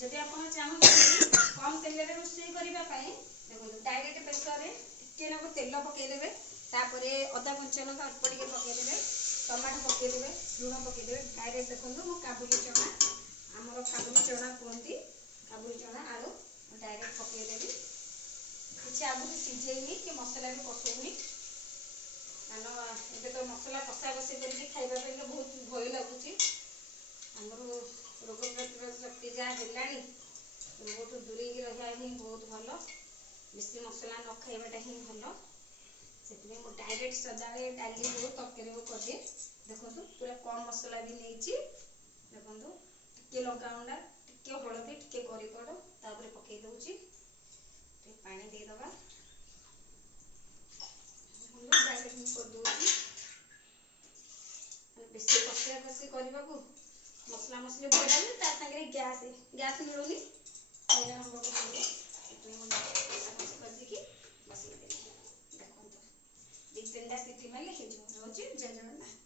जदि आप चाहते कम तेल में रोषे करने देखो डायरेक्ट प्रेसर रे टिके नाको तेल पकईदे अदा कंचा लंका अल्प टे पकईदे टमाटो पकईदे लुण पकईदे डायरेक्ट देखो मो काबुली चना आमर काबुली चना कहती काबुली चना आलू डायरेक्ट पकईदेवी किसी आगुरी सीझेनी कि मसला भी कषौनी कारण ଏବେ तो मसला कषा कषि करके खाइबा बहुत भय लगुच आमर रोग प्रतिरोधक शक्ति जहाँ है रोग तो दूरे रहा ही बहुत भल बेसी मसला न खाइबाटा ही भल से डायरेक्ट सदाबे डाली हो तरकारी हो कर दिए देखो पूरा कम मसला भी नहीं देखो टिके लंका गुंडा टिके हलदी टिके करी पाउडर तापर पकई दउची पानी देदबा डायरेक्ट कर दूची बेसी कषा कषि करने को मसला मसली पड़ानी ताकि गैस गैस मिलूनी हईराण हम करके बसई देखो दी तीन टा सीटी मारे जय जगन्नाथ।